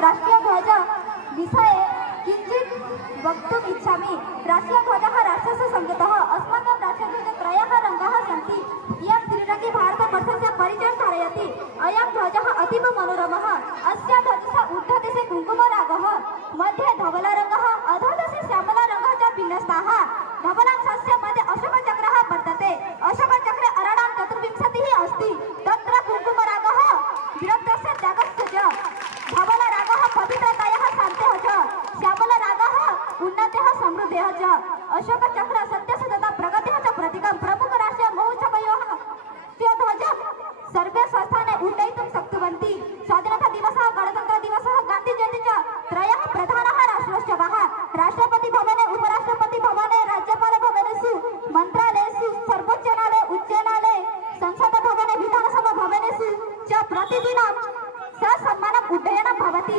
राष्ट्रीयध्वज विषये किञ्चित् वक्तुम् इच्छामि। राष्ट्रीयध्वजः राष्ट्रस्य सङ्केतः। अस्माकं राष्ट्रध्वजे त्रयः रङ्गाः सन्ति। इयं त्रिरङ्गी भारतवर्षस्य परिचयं कारयति। अयं ध्वजः अतीव मनोरमः। अस्य ध्वजस्य ऊर्ध्वदेशे कुङ्कुमरागः, मध्ये धवलरङ्गः, अधोदेशे श्यामलरङ्गः च विन्यस्ताः। धवलांशस्य मध्ये अशोकचक्रः वर्तते। अशोकचक्रे अरणां 24 अस्ति। तत्र कुङ्कुमरागः वीरत्वस्य त्यागस्य च, धवलरागः पवित्रतायाः शान्तेः च, श्यामलरागः उन्नतेः समृद्धेः च, अशोकचक्र सत्यस्य तथा प्रगतेः च प्रतीकं। प्रमुख राष्ट्रीय महोत्सवयोः ध्वजं सर्वे स्वस्थाने उड्डयितुं शक्नुवन्ति। स्वाधीनता दिवसः, गणतन्त्र दिवसः, गान्धी जयन्ती च त्रयः प्रधानः राष्ट्रोत्सवः। राष्ट्रपति भवने, उपराष्ट्रपति भवने, राज्यपाल भवनेषु, मन्त्रालयेषु, सर्वोच्च न्यायालये, उच्च न्यायालये, संसद भवने, विधानसभा भवनेषु च प्रतिदिनं ससम्मानम् उड्डयनं भवति।